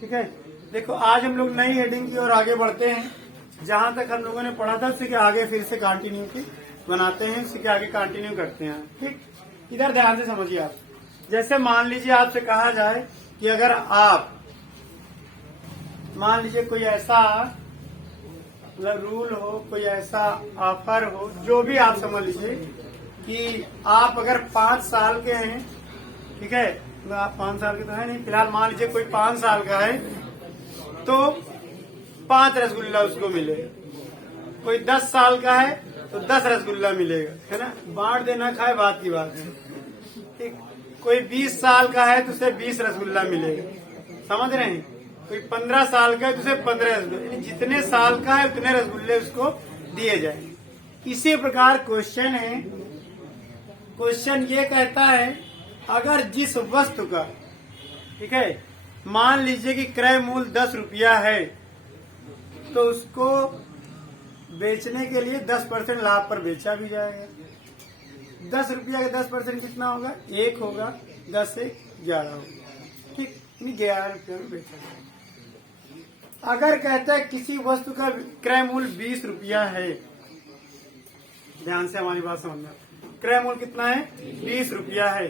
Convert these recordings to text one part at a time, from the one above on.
ठीक है। देखो आज हम लोग नई हेडिंग की ओर आगे बढ़ते हैं। जहां तक हम लोगों ने पढ़ा था उसी के आगे फिर से कंटिन्यू की बनाते हैं, उसी के आगे कंटिन्यू करते हैं। ठीक, इधर ध्यान से समझिए आप। जैसे मान लीजिए आपसे कहा जाए कि अगर आप मान लीजिए कोई ऐसा मतलब रूल हो, कोई ऐसा ऑफर हो, जो भी आप समझ लीजिए कि आप अगर 5 साल के हैं, ठीक है, तो आप 5 साल के तो है नहीं, फिलहाल मान लीजिए कोई 5 साल का है तो 5 रसगुल्ला उसको मिलेगा। कोई 10 साल का है तो 10 रसगुल्ला मिलेगा, है ना। बांट देना खाए बात की बात है। ठीक, कोई 20 साल का है तो उसे 20 रसगुल्ला मिलेगा, समझ रहे हैं। कोई 15 साल का है तो उसे 15 रसगुल्ले, जितने साल का है उतने रसगुल्ले उसको दिए जाएंगे। इसी प्रकार क्वेश्चन है, क्वेश्चन ये कहता है अगर जिस वस्तु का, ठीक है, मान लीजिए कि क्रय मूल्य 10 रुपया है तो उसको बेचने के लिए 10% लाभ पर बेचा भी जाएगा। 10 रुपया का 10% कितना होगा? 1 होगा, 10 से 11 होगा। ठीक, 11 रुपया में बेचा जाएगा। अगर कहता है किसी वस्तु का क्रय मूल्य 20 रुपया है, ध्यान से हमारी बात समझना, क्रय मूल्य कितना है? 20 रुपया है,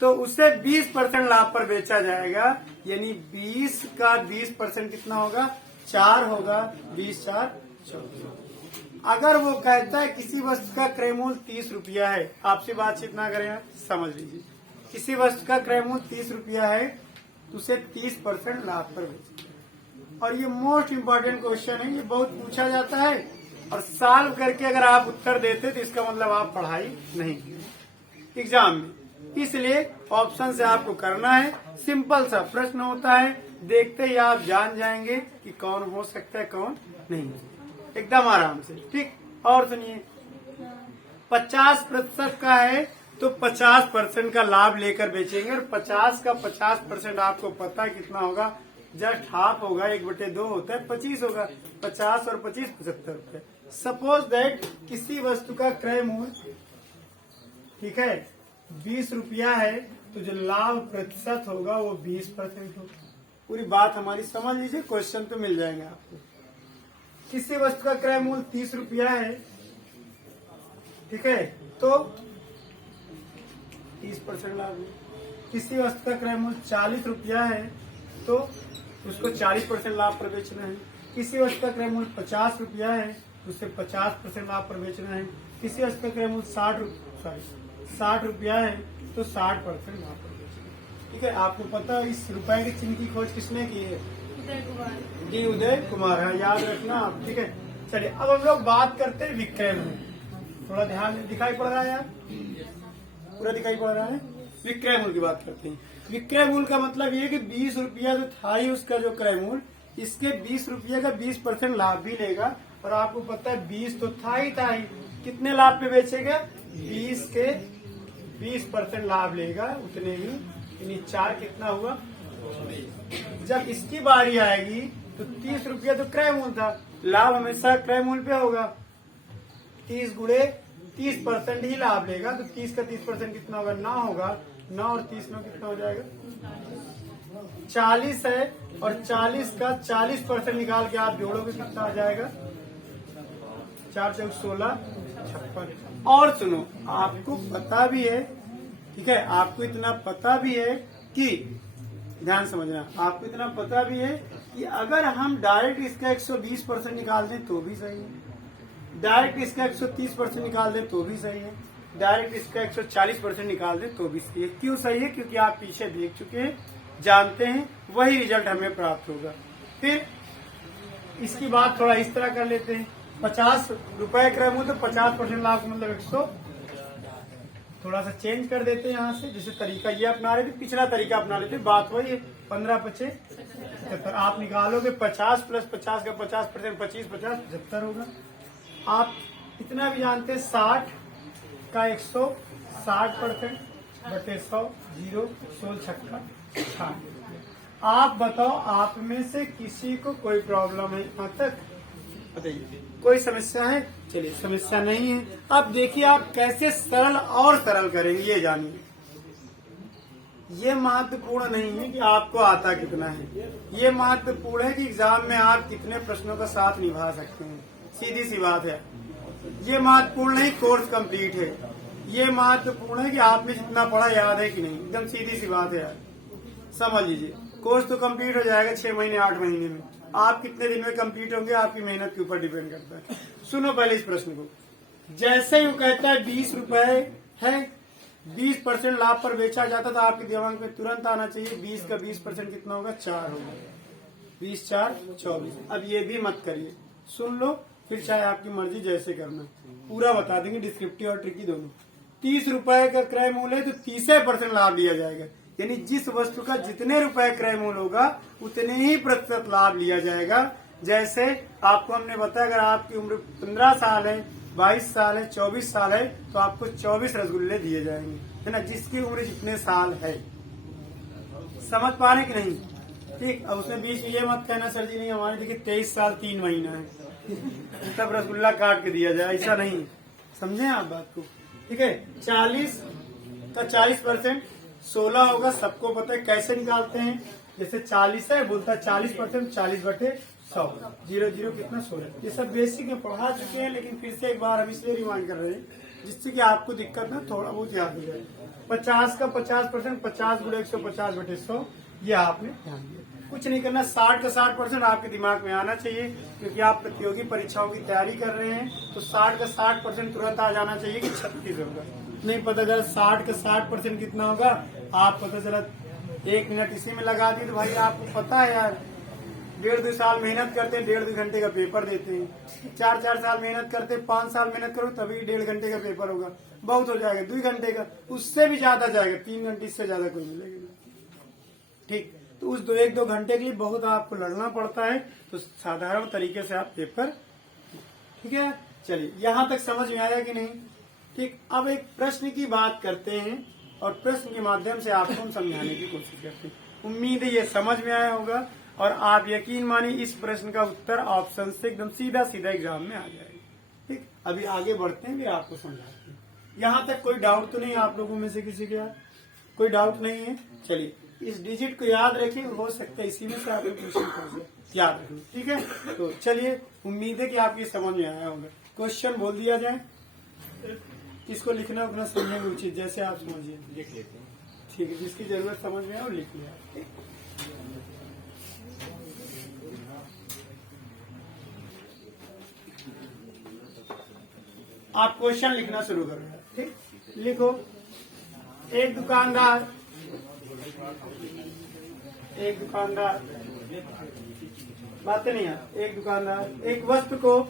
तो उसे 20% लाभ पर बेचा जाएगा। यानी 20 का 20% कितना होगा? 4 होगा, 20 4 24। अगर वो कहता है किसी वस्तु का क्रय मूल्य 30 रुपया है, आपसे बातचीत ना करें, समझ लीजिए, किसी वस्तु का क्रय मूल्य 30 रुपया है तो उसे 30% लाभ पर बेचेगा। और ये मोस्ट इम्पोर्टेंट क्वेश्चन है, ये बहुत पूछा जाता है और सॉल्व करके अगर आप उत्तर देते तो इसका मतलब आप पढ़ाई नहीं की एग्जाम में। इसलिए ऑप्शन से आपको करना है। सिंपल सा प्रश्न होता है, देखते ही आप जान जाएंगे कि कौन हो सकता है कौन नहीं, एकदम आराम से। ठीक, और सुनिए, 50% का है तो 50% का लाभ लेकर बेचेंगे और 50 का 50% आपको पता है कितना होगा? जस्ट हाफ होगा, 1/2 होता है, 25 होगा। 50 और 25 75 रुपए। सपोज दैट किसी वस्तु का क्रय मूल्य, ठीक है, 20 रुपया है तो जो लाभ प्रतिशत होगा वो 20% होगा। पूरी बात हमारी समझ लीजिए, क्वेश्चन तो मिल जाएंगे आपको। किसी वस्तु का क्रय मूल्य 30 रुपया है, ठीक है, तो 30% लाभ है। किसी वस्तु का क्रय मूल्य 40 रुपया है तो उसको 40% लाभ पर बेचना है। किसी वस्तु का क्रय मूल्य 50 रुपया है तो उसे 50% लाभ पर बेचना है। किसी वस्तु का क्रय मूल्य 60 रुपया है तो 60% लाभ पर बेचना है। ठीक है, आपको पता है इस रुपए के चिन्ह की खोज किसने की है? जी, उदय कुमार है, याद रखना आप। ठीक है, चलिए अब हम लोग बात करते हैं विक्रय मूल्य। थोड़ा ध्यान दिखाई पड़ रहा है यार, पूरा दिखाई पड़ रहा है। विक्रय मूल्य की बात करते हैं। विक्रय मूल्य का मतलब ये कि 20 रुपया जो था ही उसका जो क्रय मूल्य, इसके 20 रुपया का 20% लाभ भी लेगा। और आपको पता है 20 तो था ही, कितने लाभ पे बेचेगा? 20 के 20% लाभ लेगा, उतने ही, यानी 4 कितना हुआ? जब इसकी बारी आएगी तो 30 रुपया तो क्रय मूल्य था, लाभ हमेशा क्रय मूल्य पे होगा। 30 गुणे 30% ही लाभ लेगा, तो 30 का 30% कितना होगा? 9 होगा। 9 और 30 में कितना हो जाएगा? 40 है, और 40 का 40% निकाल के आप जोड़ोगे कितना आ जाएगा? 4 चौक 16 56। और सुनो, आपको पता भी है, ठीक है, आपको इतना पता भी है कि, ध्यान समझना, आपको इतना पता भी है कि अगर हम डायरेक्ट इसका 120% निकाल दें तो भी सही है, डायरेक्ट इसका 130% निकाल दें तो भी सही है, डायरेक्ट इसका 140% निकाल दें तो भी सही है। क्यों सही है? क्योंकि आप पीछे देख चुके हैं, जानते हैं, वही रिजल्ट हमें प्राप्त होगा। फिर इसकी बात थोड़ा इस तरह कर लेते हैं। 50 रुपए क्रय मूल्य तो 50% लाभ मतलब 100। थोड़ा सा चेंज कर देते हैं यहाँ से, जैसे तरीका ये अपना रहे थे, पिछला तरीका अपना लेते, बात वही है। 15 5 75। आप निकालोगे 50 प्लस 50 का 50%, 25 50 75 होगा। आप इतना भी जानते हैं 60 का 160% बटे 100, 0 16 छक्का 60। आप बताओ, आप में से किसी को कोई प्रॉब्लम है यहाँ तक? बताइए, कोई समस्या है? चलिए, समस्या नहीं है। अब देखिए आप कैसे सरल और सरल करेंगे, ये जानिए। ये महत्वपूर्ण नहीं है कि आपको आता कितना है, ये महत्वपूर्ण है कि एग्जाम में आप कितने प्रश्नों का साथ निभा सकते हैं। सीधी सी बात है। ये महत्वपूर्ण नहीं कोर्स कंप्लीट है, ये महत्वपूर्ण है कि आपने जितना पढ़ा याद है कि नहीं। एकदम सीधी सी बात है यार, समझ लीजिए। कोर्स तो कंप्लीट हो जाएगा 6 महीने 8 महीने में, आप कितने दिन में कंप्लीट होंगे आपकी मेहनत के ऊपर डिपेंड करता है। सुनो पहले इस प्रश्न को। जैसे ही वो कहता है 20 रुपए है, 20% लाभ पर बेचा जाता, तो आपके दिमाग में तुरंत आना चाहिए 20 का 20% कितना होगा, 4 होगा। 20 4 24। अब ये भी मत करिए, सुन लो, फिर चाहे आपकी मर्जी जैसे करना, पूरा बता देंगे डिस्क्रिप्टिव और ट्रिकी दोनों। 30 रुपए का क्रय मूल्य है तो 30% लाभ लिया जाएगा, यानी जिस वस्तु का जितने रुपए क्रय मूल्य होगा उतने ही प्रतिशत लाभ लिया जाएगा। जैसे आपको हमने बताया अगर आपकी उम्र 15 साल है, 22 साल है, 24 साल है, तो आपको 24 रसगुल्ले दिए जाएंगे, है ना, जिसकी उम्र जितने साल है। समझ पा रहे कि नहीं? ठीक। अब उसमें बीच में ये मत कहना सर जी नहीं हमारे देखिए 23 साल 3 महीना है तब रसगुल्ला काट के दिया जाए, ऐसा नहीं। समझे आप बात को? ठीक है। 40 का 40% 16 होगा, सबको पता है कैसे निकालते हैं। जैसे 40 है, बोलता है 40%, 40/100, 0 0 कितना 16। ये सब बेसिक में पढ़ा चुके हैं, लेकिन फिर से एक बार हम इसलिए रिमाइंड कर रहे हैं जिससे कि आपको दिक्कत ना थोड़ा बहुत याद हो जाए। 50 का 50%, 50 × 150/100, ये आपने ध्यान दिया। कुछ नहीं करना, 60 का 60% आपके दिमाग में आना चाहिए, क्योंकि आप प्रतियोगी परीक्षाओं की तैयारी कर रहे हैं, तो 60 का 60% तुरंत आ जाना चाहिए कि 36 होगा। नहीं पता चला 60 का 60% कितना होगा, आप पता चला 1 मिनट इसी में लगा दी, तो भाई आपको पता है यार 1.5-2 साल मेहनत करते हैं, 1.5-2 घंटे का पेपर देते हैं। 4-4 साल मेहनत करते हैं, 5 साल मेहनत करो तभी 1.5 घंटे का पेपर होगा, बहुत हो जाएगा 2 घंटे का, उससे भी ज्यादा जाएगा 3 घंटे, इससे ज्यादा कोई मिलेगा। ठीक। तो उस 1-2 घंटे के लिए बहुत आपको लड़ना पड़ता है, तो साधारण तरीके से आप पेपर, ठीक है। चलिए यहाँ तक समझ में आया कि नहीं? ठीक। अब एक प्रश्न की बात करते हैं और प्रश्न के माध्यम से आपको हम समझाने की कोशिश करते हैं। उम्मीद है ये समझ में आया होगा और आप यकीन मानिए इस प्रश्न का उत्तर ऑप्शन से एकदम सीधा सीधा एग्जाम में आ जाएगा। ठीक। अभी आगे बढ़ते हैं, फिर आपको समझाते हैं। यहाँ तक कोई डाउट तो नहीं आप लोगों में से किसी के यहाँ? कोई डाउट नहीं है? चलिए इस डिजिट को याद रखें, हो सकता है इसी में से आपको क्वेश्चन कर याद रखें। ठीक है। तो चलिए उम्मीद है कि आपकी समझ में आया होगा। क्वेश्चन बोल दिया जाए, किसको लिखना उतना समझेंगे उचित, जैसे आप समझिए लिख लेते हैं। ठीक है, जिसकी जरूरत समझ में आए वो लिख लिया। आप क्वेश्चन लिखना शुरू करो। ठीक, लिखो। एक दुकानदार बातें नहीं यार। एक दुकानदार एक वस्तु को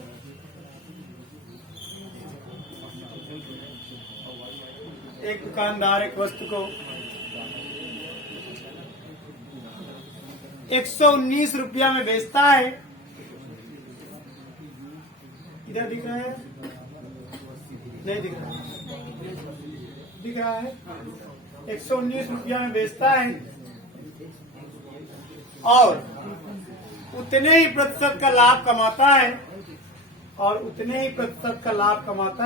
119 रुपया में बेचता है। इधर दिख रहा है? नहीं दिख रहा? दिख रहा है? 119 रुपया में बेचता है और उतने ही प्रतिशत का लाभ कमाता है, उतने ही प्रतिशत का लाभ कमाता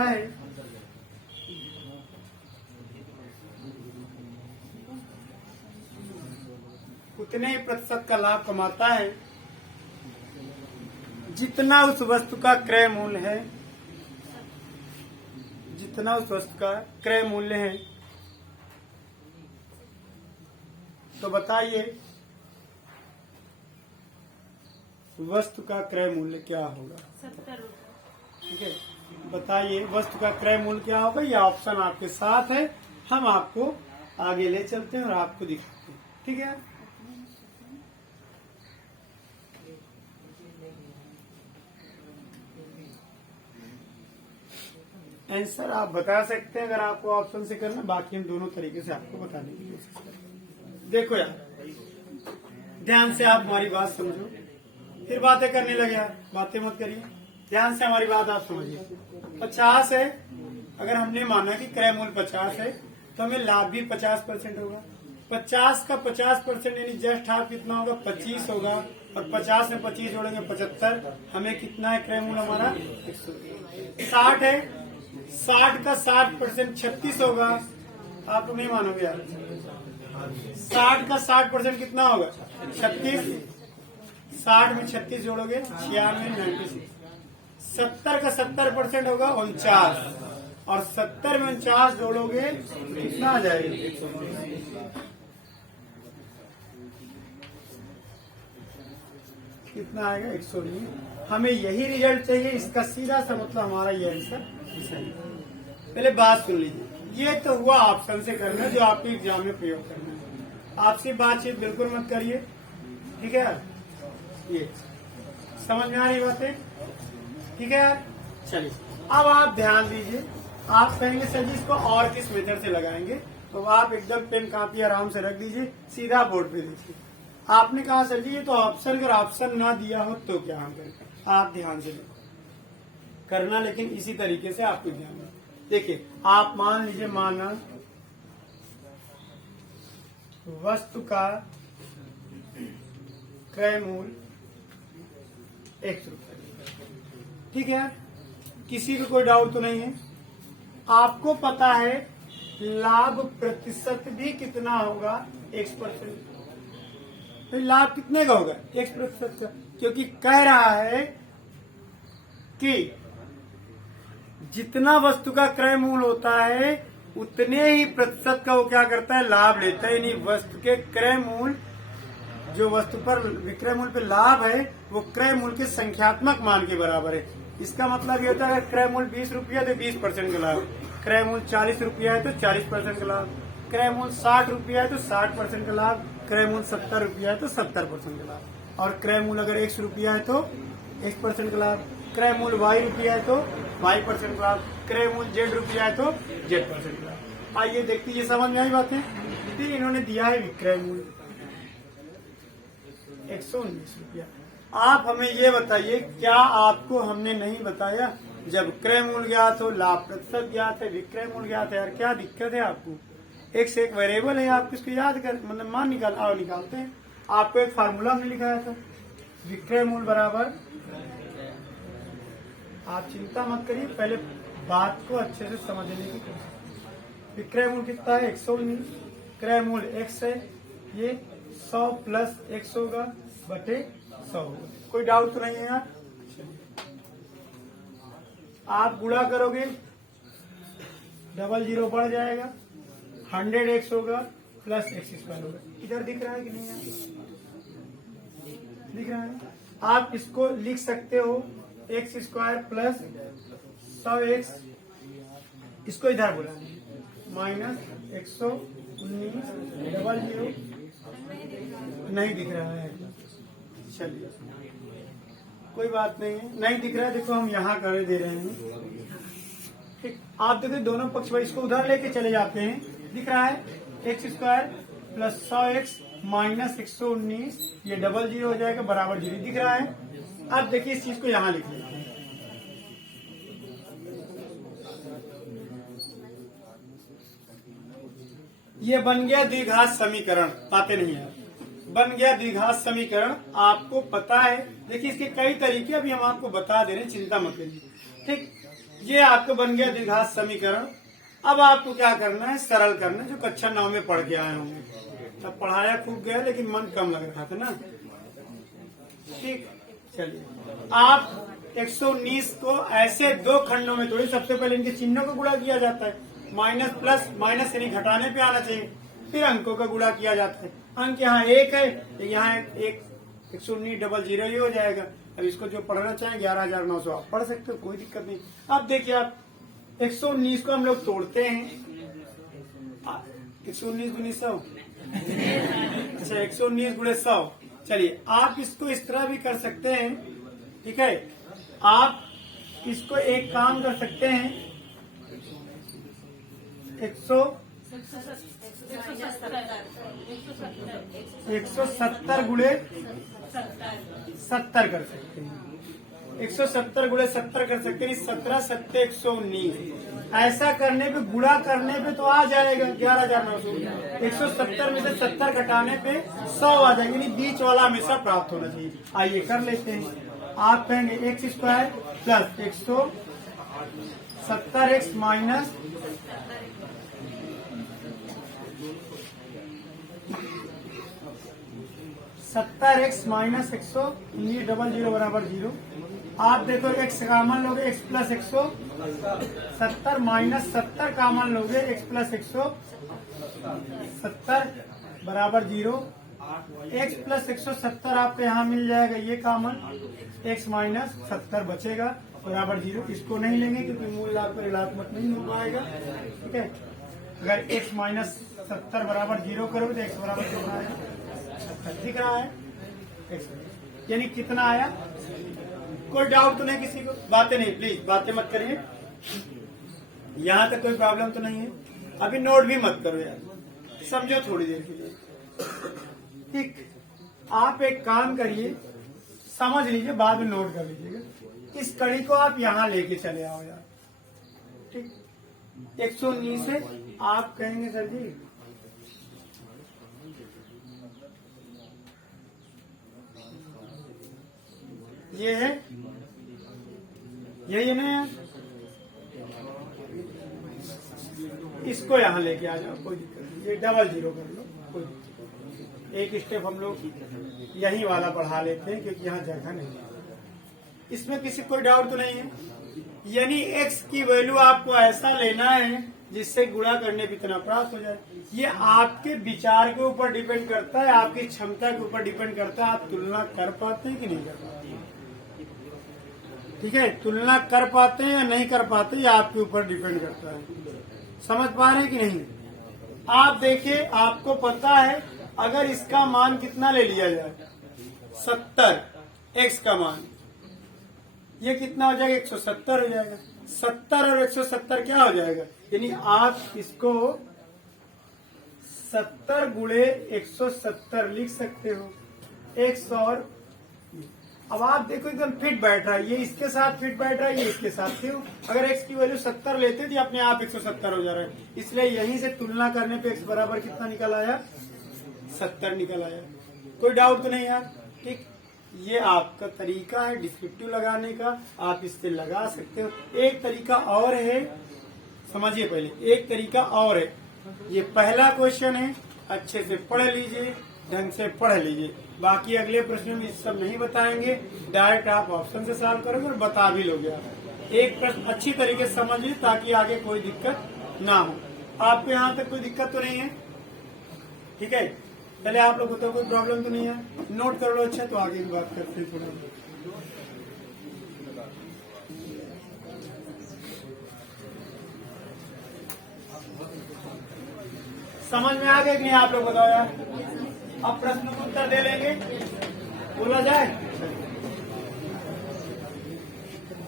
है जितना उस वस्तु का क्रय मूल्य है। तो बताइए वस्तु का क्रय मूल्य क्या होगा? 70 रुपये। ठीक है, बताइए वस्तु का क्रय मूल्य क्या होगा? ये ऑप्शन आपके साथ है, हम आपको आगे ले चलते हैं और आपको दिखाते हैं। ठीक है, आंसर आप बता सकते हैं अगर आपको ऑप्शन से करना, बाकी हम दोनों तरीके से आपको बताने की कोशिश करेंगे। देखो यार, ध्यान से आप हमारी बात समझो, फिर बातें करने लगे यार, बातें मत करिए, ध्यान से हमारी बात आप समझिए। 50 है, अगर हमने माना कि क्रय मूल्य 50 है तो हमें लाभ भी 50% होगा। 50 का 50% यानी जस्ट हाफ कितना होगा? 25 होगा, और 50 में 25 जोड़ेंगे 75। हमें कितना है क्रय मूल्य हमारा? 60 है, 60 का 60% 36 होगा। आप लोग नहीं मानोगे यार, 60 का 60% कितना होगा? 36। 60 में 36 जोड़ोगे 96, 96। 70 का 70% होगा 49, और 70 में 49 जोड़ोगे कितना आ जाएगा? 119। कितना आएगा? 119। हमें यही रिजल्ट चाहिए, इसका सीधा सा मतलब हमारा ये आंसर सही। पहले बात सुन लीजिए, ये तो हुआ ऑप्शन से करना जो आपके एग्जाम में प्रयोग करना है। आपसे बातचीत बिल्कुल मत करिए, ठीक है यार? ये समझ में आ रही बातें, ठीक है यार? चलिए अब आप ध्यान दीजिए। आप कहेंगे सर जी इसको और किस मेथड से लगाएंगे, तो आप एकदम पेन कापी आराम से रख दीजिए, सीधा बोर्ड पे लिखिए। आपने कहा सर जी ये तो ऑप्शन, अगर ऑप्शन ना दिया हो तो क्या हम करें? आप ध्यान से करना, लेकिन इसी तरीके से आपको ध्यान रखना। देखिए आप मान लीजिए, माना वस्तु का क्रय मूल्य 1 रुपये, ठीक है? किसी को कोई डाउट तो नहीं है? आपको पता है लाभ प्रतिशत भी कितना होगा? 1%। तो लाभ कितने का होगा? 1% का, क्योंकि कह रहा है कि जितना वस्तु का क्रय मूल्य होता है उतने ही प्रतिशत का वो क्या करता है? लाभ लेता है। यानी वस्तु के क्रय मूल्य, जो वस्तु पर विक्रय मूल्य पे लाभ है वो क्रय मूल्य के संख्यात्मक मान के बराबर है। इसका मतलब ये होता है अगर क्रय मूल्य 20 रुपया तो 20% का लाभ, क्रय मूल्य 40 रुपया है तो 40% का लाभ, क्रय मूल्य 60 रुपया है तो 60% का लाभ, क्रय मूल्य 70 रुपया है तो 70% का लाभ, और क्रय मूल्य अगर 100 रुपया है तो 1% का लाभ, क्रय मूल्य Y रुपया है तो Y% का लाभ, क्रय मूल्य Z रुपया है तो Z% का लाभ। आइए देखते, ये समझ में आई बातें? फिर इन्होंने दिया है विक्रय मूल्य 119 रुपया। आप हमें ये बताइए, क्या आपको हमने नहीं बताया जब क्रय मूल्य ज्ञात हो, लाभ प्रतिशत ज्ञात है, विक्रय मूल्य ज्ञात है, यार क्या दिक्कत है आपको? एक से एक वेरिएबल है, आप इसको याद कर, मतलब मान निकालते हैं। आपको एक फार्मूला हमने लिखाया था, विक्रय मूल्य बराबर, आप चिंता मत करिए, पहले बात को अच्छे से समझने की कोशिश। विक्रय मूल्य कितना है? 119। क्रय मूल्य x है, ये 100 प्लस 100 होगा बटे 100 होगा। कोई डाउट तो नहीं है यार? आप गुणा करोगे, 00 बढ़ जाएगा, 100x होगा प्लस x² होगा। इधर दिख रहा है कि नहीं यार? दिख रहा है? आप इसको लिख सकते हो x² प्लस 100x, इसको इधर बोला माइनस 119 00, नहीं दिख रहा है। चलिए कोई बात नहीं है, नहीं दिख रहा है, देखो हम यहाँ कर दे रहे हैं, ठीक? आप देखो दोनों पक्ष पर इसको उधर लेके चले जाते हैं, दिख रहा है x² प्लस 100x माइनस 119, ये 00 हो जाएगा बराबर 0, दिख रहा है? अब देखिए इस चीज को यहाँ लिख लेते हैं, ये बन गया द्विघात समीकरण। बातें नहीं है, बन गया द्विघात समीकरण। आपको पता है, देखिए इसके कई तरीके अभी हम आपको बता दे रहे हैं, चिंता मत करिए, ठीक? ये आपको बन गया द्विघात समीकरण। अब आपको क्या करना है? सरल करना है, जो कक्षा 9 में पढ़ के आए होंगे। तब पढ़ाया खूब गया लेकिन मन कम लग रहा था ना, ठीक? चलिए आप 119 को ऐसे दो खंडों में तोड़िए। सबसे पहले इनके चिन्हों को गुणा किया जाता है, माइनस प्लस माइनस यानी घटाने पे आना चाहिए, फिर अंकों का गुणा किया जाता है। अंक यहाँ 1 है तो यहाँ 119 00 ही हो जाएगा। अब इसको जो पढ़ना चाहें 11,900 आप पढ़ सकते हो, कोई दिक्कत नहीं। अब देखिए आप 119 को हम लोग तोड़ते हैं, 119 गुनी 100, अच्छा 119 गुणे 100। चलिए आप इसको इस तरह भी कर सकते हैं, ठीक है? आप इसको एक काम कर सकते हैं, 170 गुणे 70 कर सकते हैं, 170 गुणे 70 कर सकते हैं। 17 7 119, ऐसा करने पे, गुणा करने पे तो आ जाएगा 11,900। 170 में से 70 घटाने पे 100 आ जाएगा, यानी बीच वाला हमेशा प्राप्त होना चाहिए। आइए कर लेते हैं। आप कहेंगे x² plus 170x minus 70x minus 100 double zero बराबर 0। आप देखो x कामन लोगे x प्लस 170 माइनस 70 कामन लोगे x प्लस 170 बराबर 0। x प्लस 170 आपको यहाँ मिल जाएगा, ये कामन, x माइनस 70 बचेगा बराबर 0। इसको नहीं लेंगे क्योंकि मूल लाभ पर ऋणात्मक नहीं हो पाएगा। ठीक है, अगर x माइनस 70 बराबर 0 करोगे तो x बराबर कितना आएगा, 70 दिख रहा है x, यानी कितना आया। कोई डाउट तो नहीं किसी को? बातें नहीं, प्लीज बातें मत करिए, यहाँ तक कोई प्रॉब्लम तो नहीं है। अभी नोट भी मत करो यार, समझो थोड़ी देर के लिए। ठीक, आप एक काम करिए, समझ लीजिए, बाद में नोट कर लीजिएगा। इस कड़ी को आप यहाँ लेके चले आओ यार। ठीक, 119 है, आप कहेंगे सर जी ये है, यही है ना यार, इसको यहाँ लेके आ जाओ, कोई दिक्कत नहीं। ये डबल जीरो कर लो, कोई दिक्कत नहीं। एक स्टेप हम लोग यही वाला बढ़ा लेते हैं क्योंकि यहाँ जगह नहीं है। इसमें किसी कोई डाउट तो नहीं है? यानी x की वैल्यू आपको ऐसा लेना है जिससे गुणा करने पे इतना प्राप्त हो जाए। ये आपके विचार के ऊपर डिपेंड करता है, आपकी क्षमता के ऊपर डिपेंड करता है। आप तुलना कर पाते हैं कि नहीं कर पाते हैं? ठीक है, तुलना कर पाते हैं या नहीं कर पाते, ये आपके ऊपर डिपेंड करता है। समझ पा रहे हैं कि नहीं? आप देखिए, आपको पता है अगर इसका मान कितना ले लिया जाए, 70, x का मान, ये कितना हो जाएगा, 170 हो जाएगा। 70 और 170 क्या हो जाएगा, यानी आप इसको 70 गुणे 170 लिख सकते हो। x और अब आप देखो एकदम फिट बैठ रहा है, ये इसके साथ फिट बैठ रहा है, ये इसके साथ। क्यों? अगर x की वैल्यू 70 लेते थे, अपने आप 170 हो जा रहा है। इसलिए यहीं से तुलना करने पे x बराबर कितना निकल आया, 70 निकल आया। कोई डाउट तो नहीं यार? ठीक, ये आपका तरीका है डिस्क्रिप्टिव लगाने का, आप इससे लगा सकते हो। एक तरीका और है, समझिए पहले, एक तरीका और है। ये पहला क्वेश्चन है, अच्छे से पढ़ लीजिए, ढंग से पढ़ लीजिए। बाकी अगले प्रश्न में सब नहीं बताएंगे, डायरेक्ट आप ऑप्शन से सॉल्व करोगे और बता भी लोगे आप। एक प्रश्न अच्छी तरीके से समझिए ताकि आगे कोई दिक्कत ना हो। आपको यहाँ तक कोई दिक्कत तो नहीं है? ठीक है, पहले आप लोग बताओ, कोई प्रॉब्लम तो नहीं है? नोट कर लो। अच्छा, तो आगे की बात करते हैं थोड़ा। समझ में आ गया कि नहीं आप लोग बताओ यार? अब प्रश्न को उत्तर दे लेंगे, बोला जाए।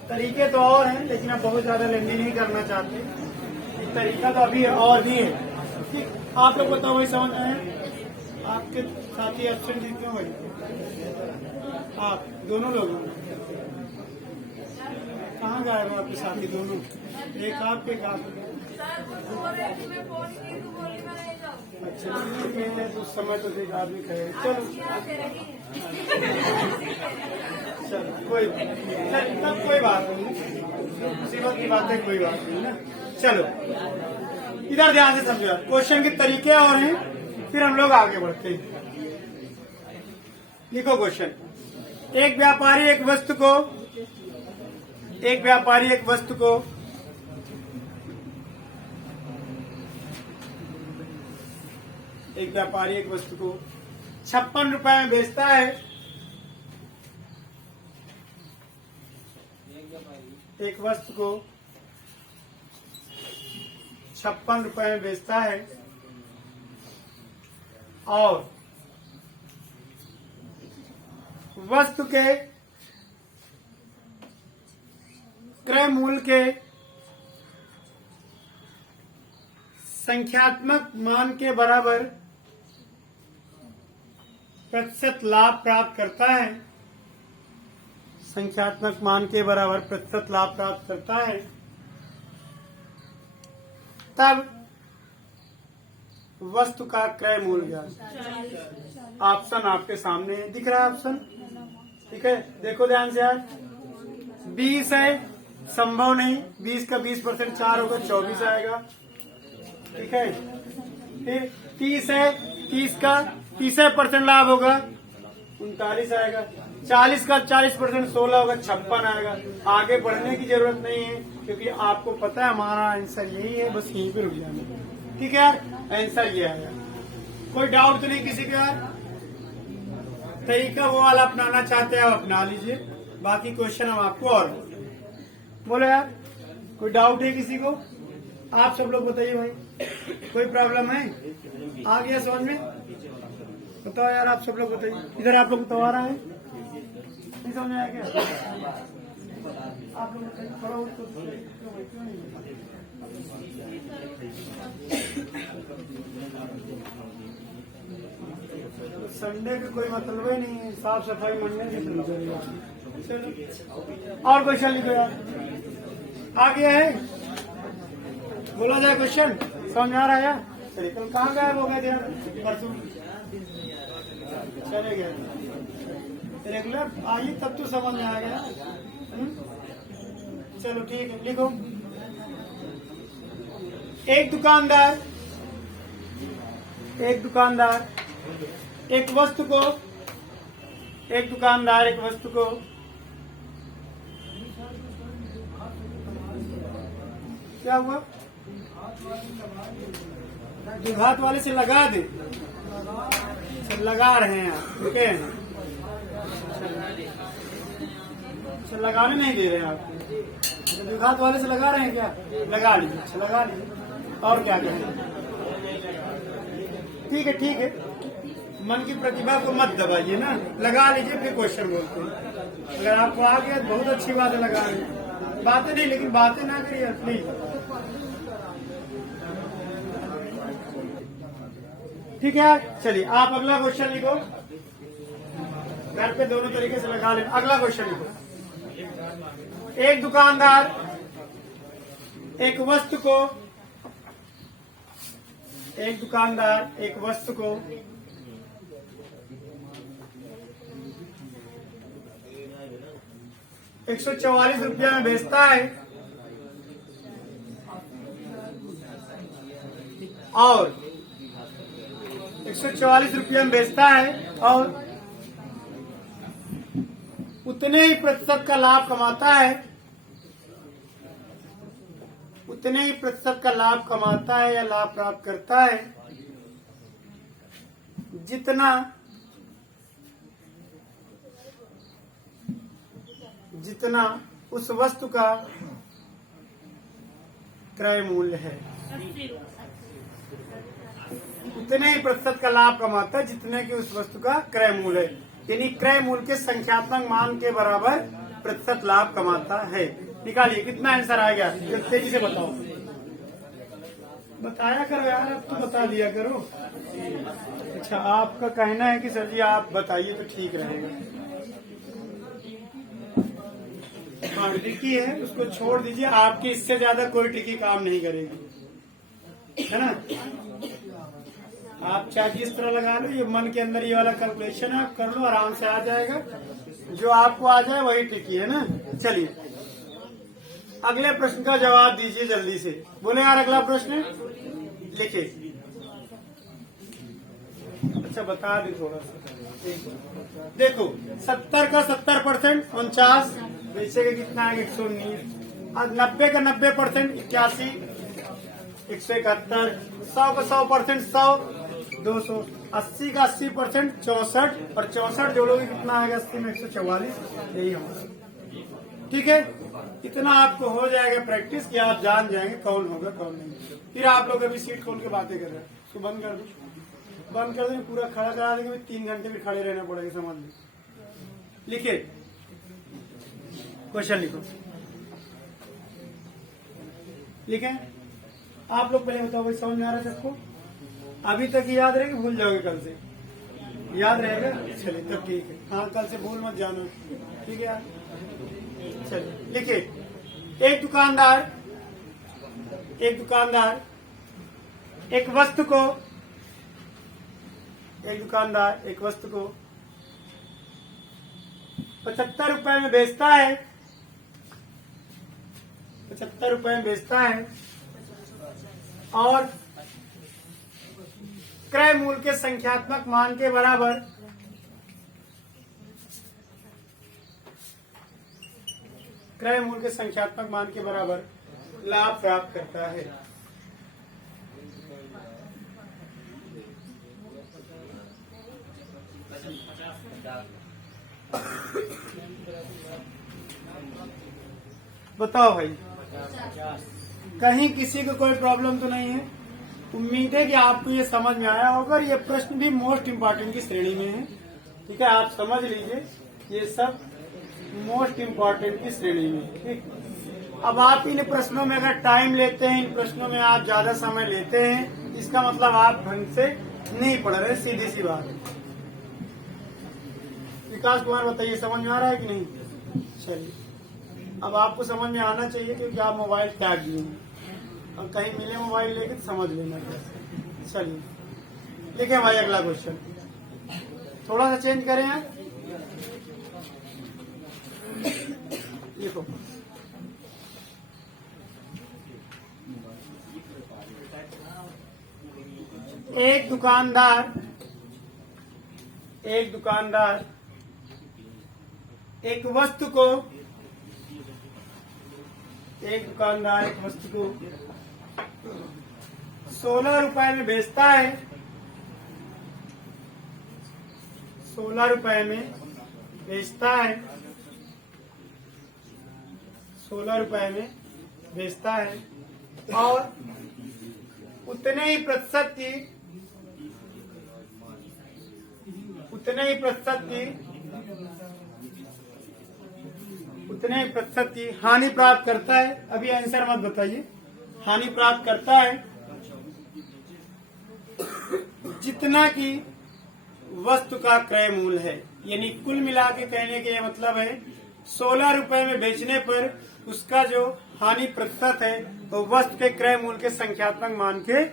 तरीके तो और हैं, लेकिन आप बहुत ज्यादा लेंदी नहीं करना चाहते। तरीका तो अभी और भी है। ठीक, आप लोग बताओ, वही समझ में है? आपके साथी एब्सेंट क्यों हुए? आप दोनों लोग कहाँ गए हो? आपके साथी दोनों, एक आपके, एक आप। अच्छा, उस समय तो एक आदमी कहे। चलो चलो, कोई तब कोई बात नहीं, मुसीबत की बात है, कोई बात नहीं ना। चलो इधर ध्यान से समझो। क्वेश्चन के तरीके और हैं, फिर हम लोग आगे बढ़ते हैं। लिखो क्वेश्चन। एक व्यापारी एक वस्तु को एक 56 रुपए में बेचता है। एक वस्तु को 56 रुपए में बेचता है और वस्तु के क्रय मूल्य के संख्यात्मक मान के बराबर प्रतिशत लाभ प्राप्त करता है। संख्यात्मक मान के बराबर प्रतिशत लाभ प्राप्त करता है, तब वस्तु का क्रय मूल्य ज्ञात। ऑप्शन आपके सामने है, दिख रहा है ऑप्शन? ठीक है, देखो ध्यान से यार। 20 है, संभव नहीं, 20 का 20% 4 होगा, 24 आएगा। ठीक है, फिर 30 है, 30 का 30% लाभ होगा 39 आएगा। 40 का 40% 16 होगा 56 आएगा। आगे बढ़ने की जरूरत नहीं है क्योंकि आपको पता है हमारा आंसर यही है, बस यहीं पे रुक जाना। ठीक है यार, आंसर ये आएगा। कोई डाउट तो नहीं किसी का यार? तरीका वो वाला अपनाना चाहते हैं आप अपना लीजिए, बाकी क्वेश्चन हम आपको और बोलो यार। कोई डाउट है किसी को? आप सब लोग बताइए भाई, कोई प्रॉब्लम है? आ गया समझ में? बताओ यार, आप सब लोग बताइए। इधर आप लोग तो आ रहा है, नहीं समझ में आया क्या? आप लोग बताइए थोड़ा और तो क्यों नहीं? संडे का कोई मतलब ही नहीं है, साफ सफाई मंडे से शुरू करेगा। चलो और क्वेश्चन लिखो यार। आ गया है, बोला जाए क्वेश्चन समझ में आ रहा है यार? चलिए, कल कहाँ गायब हो गए थे यार? परसों चले गए रेगुलर, आइए तब तो समझ में आ गया। चलो ठीक है, लिखो। एक दुकानदार एक वस्तु को क्या हुआ? दुघात वाले से लगा दे, लगा रहे हैं आप, ठीक है? लगाने नहीं दे रहे हैं आप, दुघात वाले से लगा रहे हैं क्या? लगा लीजिए, अच्छा लगा लीजिए। और क्या कहें? ठीक है, मन की प्रतिभा को मत दबाइए ना, लगा लीजिए फिर क्वेश्चन बोलते हैं। अगर आपको आ गया तो बहुत अच्छी बात है, लगा रहे बातें नहीं, लेकिन बातें ना करिए प्लीज। ठीक है यार, चलिए आप अगला क्वेश्चन लिखो। घर पे दोनों तरीके से लगा लेना। अगला क्वेश्चन लिखो। एक दुकानदार एक वस्तु को 144 रुपया में बेचता है और 144 रुपया में बेचता है और उतने ही प्रतिशत का लाभ कमाता है, उतने ही प्रतिशत का लाभ कमाता है या लाभ प्राप्त करता है जितना उस वस्तु का क्रय मूल्य है। उतने ही प्रतिशत का लाभ कमाता है जितने की उस वस्तु का क्रय मूल्य है, यानी क्रय मूल्य के संख्यात्मक मान के बराबर प्रतिशत लाभ कमाता है। निकालिए कितना आंसर आ गया, तेजी से बताओ। बताया करो यार, अब तो बता दिया करो। अच्छा, आपका कहना है कि सर जी आप बताइए तो ठीक रहेगा। हाँ, ट्रिकी है, उसको छोड़ दीजिए। आपकी इससे ज्यादा कोई ट्रिकी काम नहीं करेगी, है ना? आप चाहे जिस तरह लगा लो, ये मन के अंदर ये वाला कैलकुलेशन है, आप कर लो, आराम से आ जाएगा। जो आपको आ जाए वही ट्रिकी है ना। चलिए अगले प्रश्न का जवाब दीजिए जल्दी से। बोले यार अगला प्रश्न लिखिए। अच्छा बता दी थोड़ा सा। देखो 70 का 70% 49, वैसे का कितना है 119। और 90 का 90% 81, 171। 100 का 100% 100, 200। 80 का 80% 64, और 64 जोड़ोगे कितना आएगा 80 में 144। यही होगा, ठीक है? इतना आपको हो जाएगा प्रैक्टिस कि आप जान जाएंगे कौन होगा कौन नहीं। फिर आप लोग अभी सीट खोल के बातें कर रहे हैं, उसको बंद कर दो, बंद कर देंगे, पूरा खड़ा करा देंगे, 3 घंटे भी खड़े रहना पड़ेगा, समझ लीजिए। लिखिए क्वेश्चन लिखो। लिखे आप लोग पहले बताओ भाई, समझ में आ रहा है सबको? अभी तक याद रहेगा, भूल जाओगे कल से? याद रहेगा? चलिए तब ठीक है। हाँ, कल से भूल मत जाना, ठीक है यार? चलिए लिखिए। एक दुकानदार एक वस्तु को 75 रुपए में बेचता है, 75 रुपए में बेचता है और क्रय मूल्य के संख्यात्मक मान के बराबर क्रय मूल्य के संख्यात्मक मान के बराबर लाभ प्राप्त करता है। बताओ भाई, कहीं किसी को कोई प्रॉब्लम तो नहीं है? उम्मीद है कि आपको ये समझ में आया होगा और ये प्रश्न भी मोस्ट इम्पोर्टेंट की श्रेणी में है। ठीक है, आप समझ लीजिए, ये सब मोस्ट इम्पोर्टेंट की श्रेणी में। ठीक, अब आप इन प्रश्नों में अगर टाइम लेते हैं, इन प्रश्नों में आप ज्यादा समय लेते हैं, इसका मतलब आप ढंग से नहीं पढ़ रहे, सीधी सी बात। विकास कुमार बताइए, समझ में आ रहा है कि नहीं? चलिए, अब आपको समझ में आना चाहिए क्योंकि आप मोबाइल त्याग दिए हैं। और कहीं मिले मोबाइल लेके तो समझ लेना कैसे। चलिए लिखे भाई अगला क्वेश्चन, थोड़ा सा चेंज करें आप। लिखो, एक दुकानदार एक वस्तु को 16 रुपए में बेचता है। 16 रुपए में बेचता है, 16 रुपए में बेचता है और उतने ही प्रतिशत की हानि प्राप्त करता है। अभी आंसर मत बताइए। हानि प्राप्त करता है जितना कि वस्तु का क्रय मूल्य है। यानी कुल मिला के कहने के मतलब है 16 रुपए में बेचने पर उसका जो हानि प्रतिशत है वो वस्तु के क्रय मूल्य के संख्यात्मक मान के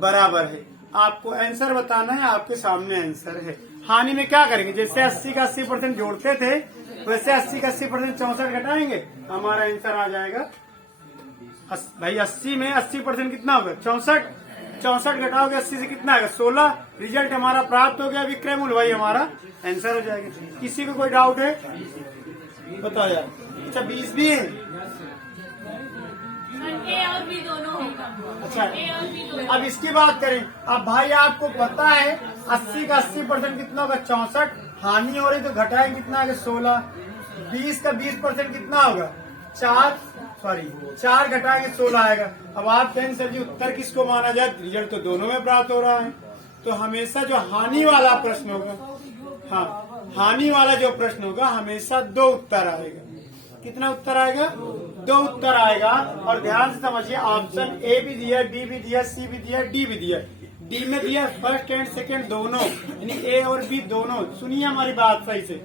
बराबर है। आपको आंसर बताना है, आपके सामने आंसर है। हानि में क्या करेंगे? जैसे 80 का 80% जोड़ते थे वैसे 80 का 80% 64 घटाएंगे, हमारा आंसर आ जाएगा। भाई 80 में 80% कितना होगा? 64 घटाओगे 80 से कितना आएगा? 16। रिजल्ट हमारा प्राप्त हो गया विक्रय मूल्य, भाई हमारा आंसर हो जाएगा। किसी को कोई डाउट है? बताओ यार। अच्छा 20 भी है? ए और बी दोनों होगा। अच्छा, ए और बी दोनों। अब इसकी बात करें। अब भाई आपको पता है 80 का 80% कितना होगा? 64। हानि हो रही तो घटाएं कितना आगे? 16। 20 का 20% कितना होगा? 4 घटाएंगे 16 आएगा। अब आप कहेंगे सर जी उत्तर किसको माना जाए? रिजल्ट तो दोनों में प्राप्त हो रहा है। तो हमेशा जो हानि वाला प्रश्न होगा, हाँ हानि वाला जो प्रश्न होगा हमेशा 2 उत्तर आएगा। कितना उत्तर आएगा? 2 उत्तर आएगा। और ध्यान से समझिए, ऑप्शन ए भी दिया, बी भी दिया, सी भी दिया, डी भी दिया। डी में दिया फर्स्ट एंड सेकंड दोनों, यानी ए और बी दोनों। सुनिए हमारी बात सही से,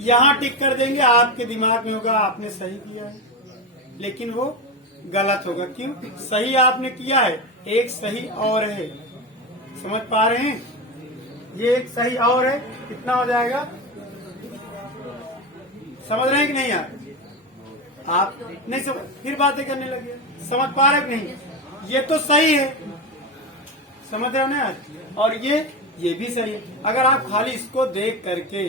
यहाँ टिक कर देंगे, आपके दिमाग में होगा आपने सही किया है, लेकिन वो गलत होगा। क्यों? सही आपने किया है, एक सही और है। समझ पा रहे हैं? ये एक सही और है, कितना हो जाएगा? समझ रहे हैं कि नहीं यार? आप नहीं समझ, फिर बातें करने लगे। समझ पा रहे कि नहीं? ये तो सही है, समझ रहे हो ना यार? और ये भी सही है। अगर आप खाली इसको देख करके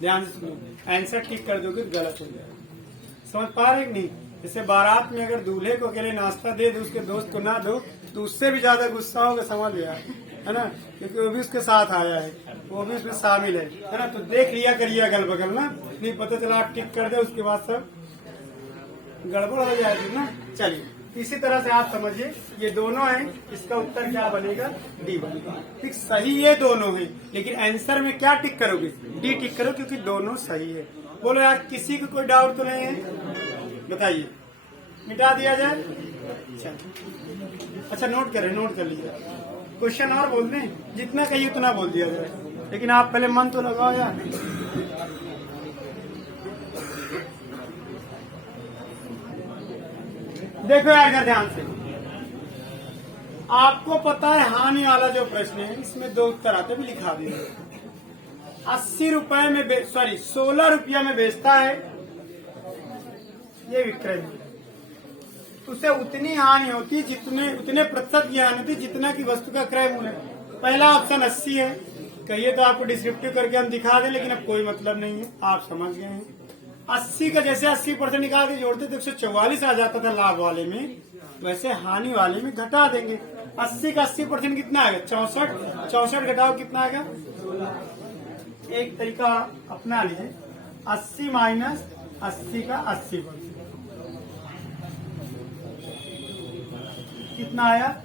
ध्यान से सुनो, आंसर ठीक कर दोगे तो गलत हो जाएगा। समझ पा रहे कि नहीं? जैसे बारात में अगर दूल्हे को अकेले नाश्ता दे दो, उसके दोस्त को ना दो, तो उससे भी ज्यादा गुस्सा होगा, समझ लिया है ना? क्योंकि वो भी उसके साथ आया है, वो भी उसमें शामिल है ना? तो देख लिया करिए अगल बगल ना, नहीं पता चला आप टिक कर दे उसके बाद सब गड़बड़ हो जाएगी ना। चलिए इसी तरह से आप समझिए, ये दोनों हैं, इसका उत्तर क्या बनेगा? डी बनेगा। ठीक, सही ये दोनों है, लेकिन आंसर में क्या टिक करोगे? डी टिक करो, क्योंकि दोनों सही है। बोलो यार, किसी को कोई डाउट तो नहीं है? बताइए, मिटा दिया जाए? अच्छा नोट कर लीजिए। क्वेश्चन और बोल दें, जितना कहिए उतना बोल दिया जाए, लेकिन आप पहले मन तो लगाओ यार। देखो यार इधर ध्यान से, आपको पता है हानि वाला जो प्रश्न है इसमें 2 उत्तर आते भी लिखा दिए। 80 रुपए में 16 रुपया में बेचता है, ये विक्रय मूल्य। तो उससे उतनी हानि होती उतने प्रतिशत की हानि होती जितना की वस्तु का क्रय मूल्य है। पहला ऑप्शन 80 है। कहिए तो आपको डिस्क्रिप्टिव करके हम दिखा दें, लेकिन अब कोई मतलब नहीं है, आप समझ गए हैं। 80 का जैसे 80% निकाल के जोड़ते तो 144 आ जाता था लाभ वाले में, वैसे हानि वाले में घटा देंगे। 80 का 80% कितना आएगा? 64। 64 घटाओ कितना आएगा? एक तरीका अपना लीजिए, 80 माइनस 80 का 80%। कितना आया?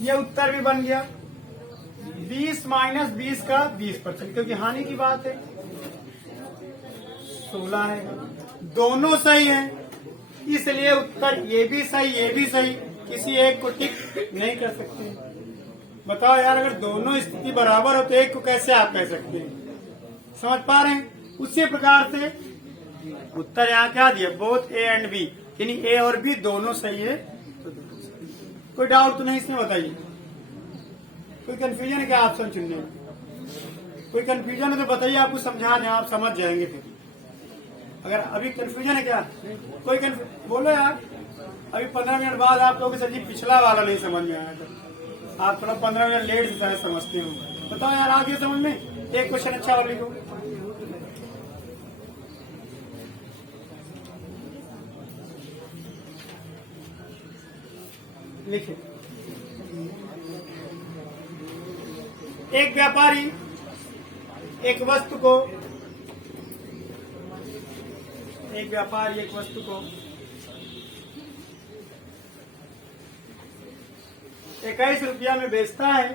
ये उत्तर भी बन गया। 20 माइनस 20 का 20%, क्योंकि हानि की बात है। 16 है। दोनों सही है, इसलिए उत्तर ये भी सही ये भी सही, किसी एक को टिक नहीं कर सकते। बताओ यार, अगर दोनों स्थिति बराबर हो तो एक को कैसे आप कह सकते हैं? समझ पा रहे हैं? उसी प्रकार से उत्तर यहाँ क्या दिया? बोथ ए एंड बी, यानी ए और बी दोनों सही है। कोई डाउट तो नहीं इसमें? बताइए, कोई कंफ्यूजन है क्या ऑप्शन चुनने में? कोई कंफ्यूजन है तो बताइए, आपको समझा दें, आप समझ जाएंगे फिर। अगर अभी कंफ्यूजन है क्या? कोई बोलो यार। अभी 15 मिनट बाद आप लोग सर जी पिछला वाला नहीं समझ में आया तो आप थोड़ा 15 मिनट लेट से शायद समझते हो। बताओ यार, आगे समझ में? एक क्वेश्चन अच्छा और लिखो। लिखिए, एक व्यापारी एक वस्तु को 21 रुपया में बेचता है।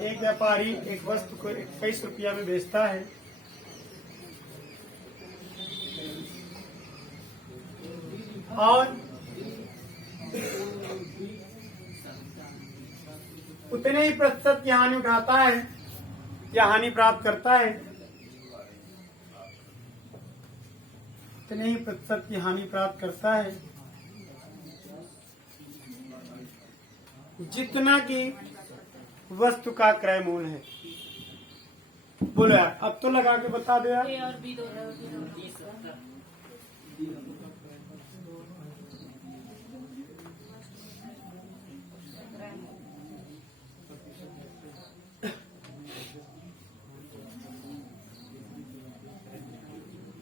एक व्यापारी एक वस्तु को 21 रुपया में बेचता है। और उतने ही प्रतिशत की हानि उठाता है या हानि प्राप्त करता है। उतने ही प्रतिशत की हानि प्राप्त करता है जितना कि वस्तु का क्रय मूल्य है। बोलो यार, अब तो लगा के बता दो यार। ए और बी दोनों।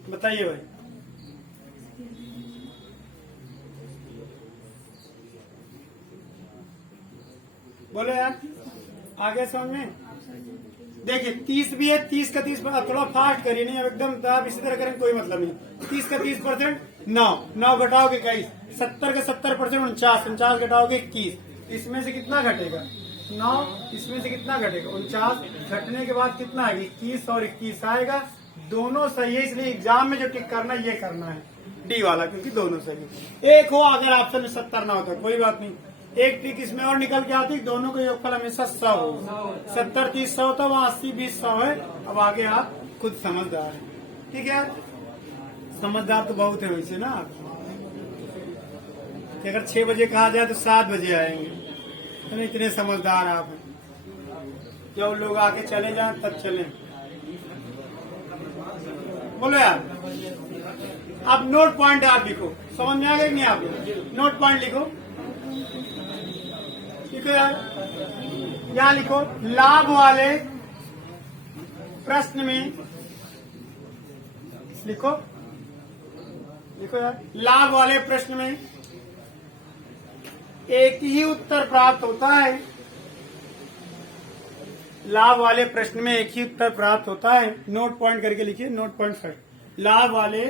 बताइए भाई। बोलो यार, आगे समझ में? देखिए 30 भी है, 30 का 30, थोड़ा फास्ट करिए, नहीं अब एकदम तो आप इसी तरह करें कोई मतलब नहीं। 30 का 30%, 9 घटाओगे 21, 70 का 70%, 49 घटाओगे 21, इसमें से कितना घटेगा? 9, इसमें से कितना घटेगा? 49, घटने के बाद कितना आएगा? 21 और 21 आएगा। दोनों सही है, इसलिए एग्जाम में जो टिक करना है ये करना है डी वाला, क्योंकि दोनों सही है। एक हो अगर ऑप्शन में 70 ना होता कोई बात नहीं, एक टिक इसमें और निकल के आती, दोनों का योगफल हमेशा 100 हो। 70 30 100 होता, वहाँ 80 20 100 है। अब आगे आप खुद समझदार है, ठीक है यार। समझदार तो बहुत है वैसे ना आप, कि अगर 6 बजे कहा जाए तो 7 बजे आएंगे, तो इतने समझदार आप हैं। जब लोग आके चले जाए तब चले। बोलो यार, आप नोट पॉइंट आप लिखो, समझ में आ गया कि नहीं? आप नोट पॉइंट लिखो यार। यहाँ लिखो, लाभ वाले प्रश्न में लिखो यार, लाभ वाले प्रश्न में एक ही उत्तर प्राप्त होता है। लाभ वाले प्रश्न में एक ही उत्तर प्राप्त होता है। नोट पॉइंट करके लिखिए, नोट पॉइंट फर्स्ट। लाभ वाले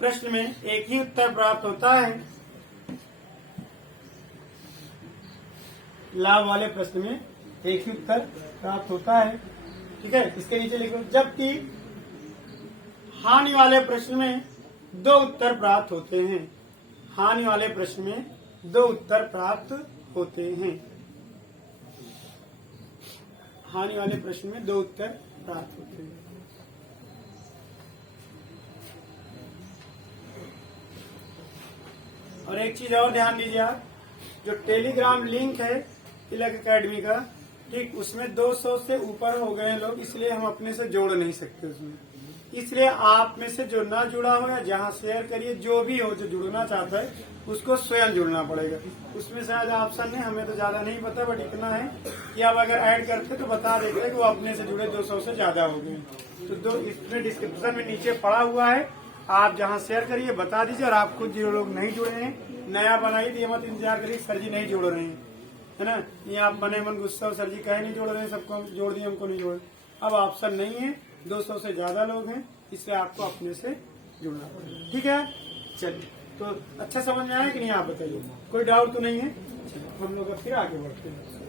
प्रश्न में एक ही उत्तर प्राप्त होता है। लाभ वाले प्रश्न में एक ही उत्तर प्राप्त होता है, ठीक है। इसके नीचे लिखो, जबकि हानि वाले प्रश्न में 2 उत्तर प्राप्त होते हैं। हानि वाले प्रश्न में 2 उत्तर प्राप्त होते हैं। हानि वाले प्रश्न में 2 उत्तर प्राप्त होते हैं। और एक चीज और ध्यान दीजिए आप, जो टेलीग्राम लिंक है तिलक एकेडमी का, ठीक, उसमें 200 से ऊपर हो गए लोग, इसलिए हम अपने से जोड़ नहीं सकते उसमें। इसलिए आप में से जो ना जुड़ा हो या जहाँ शेयर करिए, जो भी हो जो जुड़ना चाहता है उसको स्वयं जुड़ना पड़ेगा। उसमें शायद ऑप्शन है, हमें तो ज्यादा नहीं पता, बट इतना है कि आप अगर ऐड करते तो बता देते कि वो अपने से जुड़े 200 से ज्यादा हो गए। तो इसमें डिस्क्रिप्शन में नीचे पड़ा हुआ है, आप जहाँ शेयर करिए बता दीजिए। और आप खुद जो लोग नहीं जुड़े हैं, नया बनाइए तो ये मत इंतजार करिए सर जी नहीं जोड़ रहे हैं, है ना। ये आप बने मन गुस्सा हो, सर जी कहे नहीं जोड़ रहे हैं, सबको हम जोड़ दिए, हमको नहीं जोड़े। अब ऑप्शन नहीं है, 200 से ज्यादा लोग हैं, इसलिए आपको अपने से जुड़ना पड़ेगा। ठीक है, चलिए। तो अच्छा समझ में आया कि नहीं, आप बताइए, कोई डाउट तो नहीं है। हम लोग अब फिर आगे बढ़ते हैं।